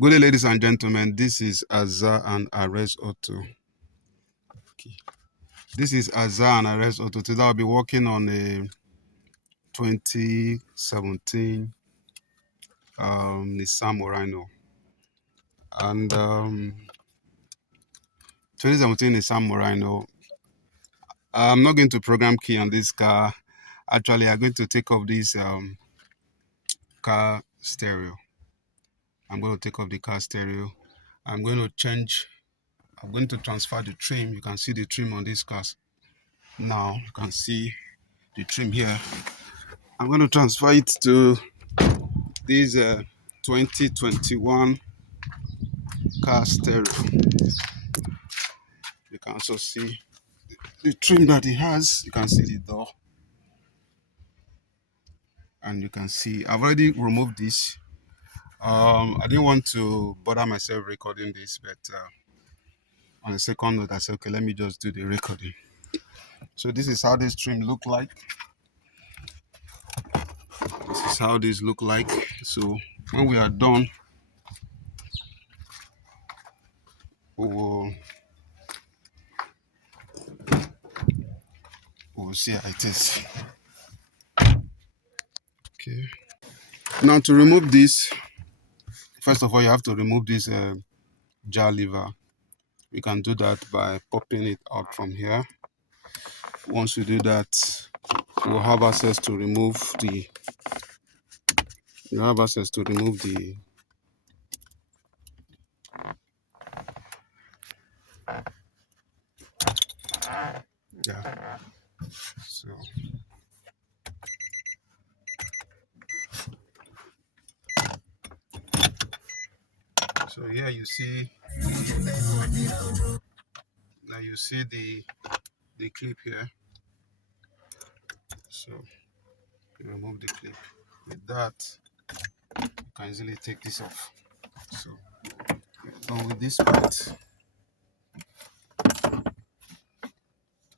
Good day, ladies and gentlemen. This is Azar and Ares Auto. Okay. This is Azar and Ares Auto. Today I'll be working on a 2017 Nissan Murano. And 2017 Nissan Murano. I'm not going to program key on this car. Actually, I'm going to take off this car stereo. I'm going to take off the car stereo. I'm going to transfer the trim. You can see the trim on this car. Now you can see the trim here. I'm going to transfer it to this 2021 car stereo. You can also see the trim that it has. You can see the door, and you can see I've already removed this. I didn't want to bother myself recording this, but on the second note I said, okay, let me just do the recording. So this is how this trim look like. This is how this look like. So when we are done, we'll see how it is. Okay. Now to remove this, first of all, you have to remove this jar lever. We can do that by popping it out from here. Once you do that, we'll have access to remove the. You have access to remove the. Yeah. So here you see. Now you see the clip here. So you remove the clip. With that, you can easily take this off. So done with this part.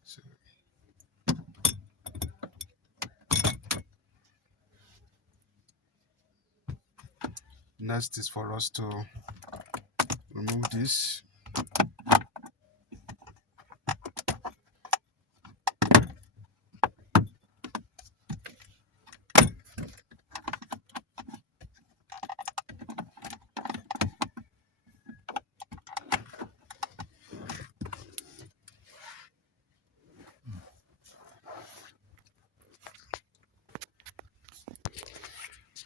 So next is for us to remove this.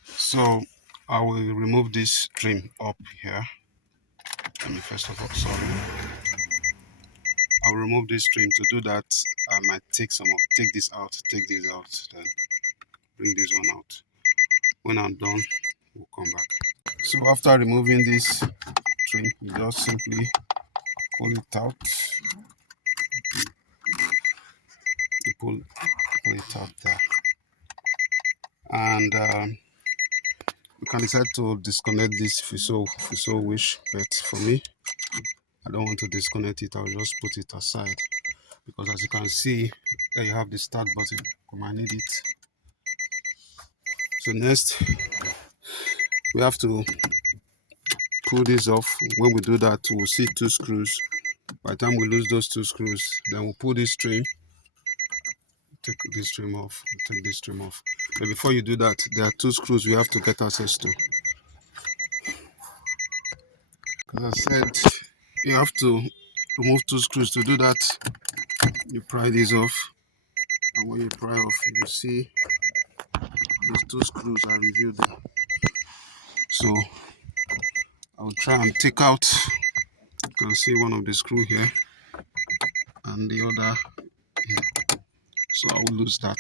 So I will remove this trim up here. Let me first of all, I'll remove this trim. To do that, I might take this out, then bring this one out. When I'm done, we'll come back. So after removing this trim, you just simply pull it out. You pull it out there, and you can decide to disconnect this if you so wish. But for me, I don't want to disconnect it. I'll just put it aside, because as you can see, there you have the start button. You might need it. So next, we have to pull this off. When we do that, we'll see 2 screws. By the time we lose those 2 screws, then we'll pull this trim, take this trim off, take this trim off. But before you do that, there are 2 screws we have to get access to. As I said, you have to remove 2 screws. To do that, you pry this off, and when you pry off, you will see those 2 screws are revealed there. So I'll try and take out. You can see one of the screw here and the other here. So I will lose that.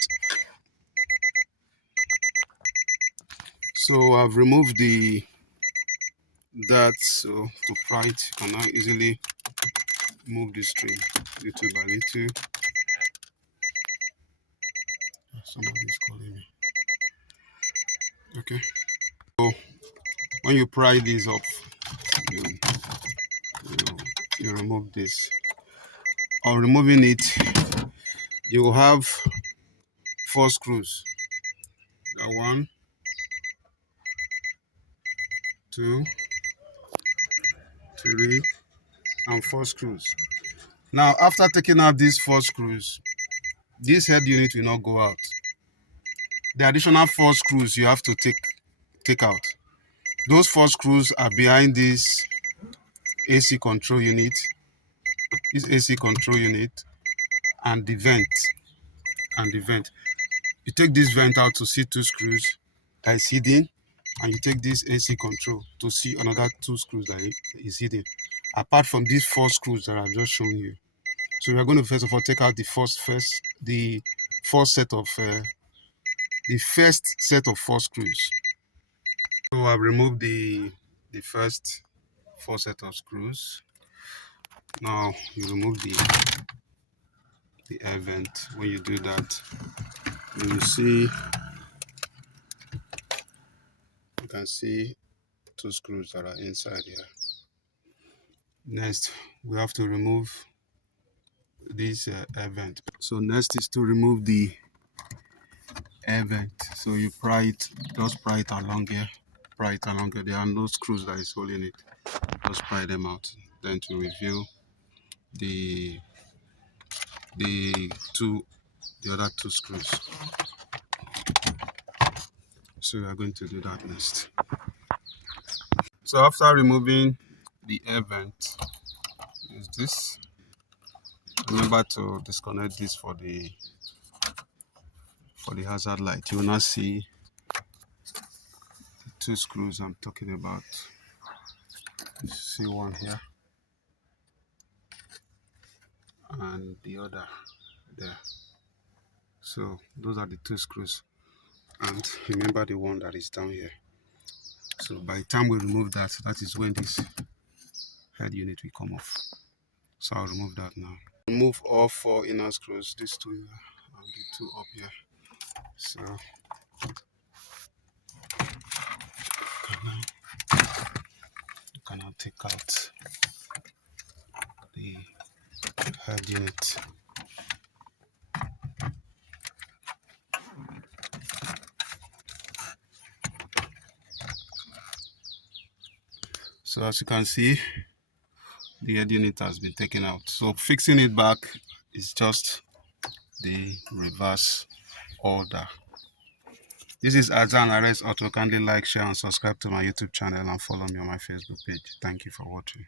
So I've removed that. So to pry it, you can now easily move this string little by little. Somebody's calling me. Okay. So when you pry this up, you remove this. On removing it, you will have 4 screws. 1, 2, 3 and 4 screws. Now after taking out these 4 screws, this head unit will not go out. The additional 4 screws you have to take out. Those 4 screws are behind this AC control unit, and the vent. You take this vent out to see 2 screws that is hidden, and you take this AC control to see another 2 screws that is hidden, apart from these 4 screws that I've just shown you. So we are going to first of all take out the first set of 4 screws. So I've removed the first 4 set of screws. Now you remove the air vent. When you do that, you can see 2 screws that are inside here. Next, we have to remove this air vent. So next is to remove the air vent. So you just pry it along here. There are no screws that is holding it. Just pry them out. Then to reveal the other 2 screws. So we are going to do that next. So after removing the air vent, is this. Remember to disconnect this for the hazard light. You will not see the 2 screws I'm talking about. You see one here and the other there. So those are the 2 screws, and remember the one that is down here. So by the time we remove that, that is when this head unit will come off. So I'll remove that now. Remove all 4 inner screws, these 2 here and the 2 up here. So you can now take out the head unit. So as you can see, the head unit has been taken out. So fixing it back is just the reverse order. This is Azan Arrest Auto. Kindly like, share and subscribe to my YouTube channel and follow me on my Facebook page. Thank you for watching.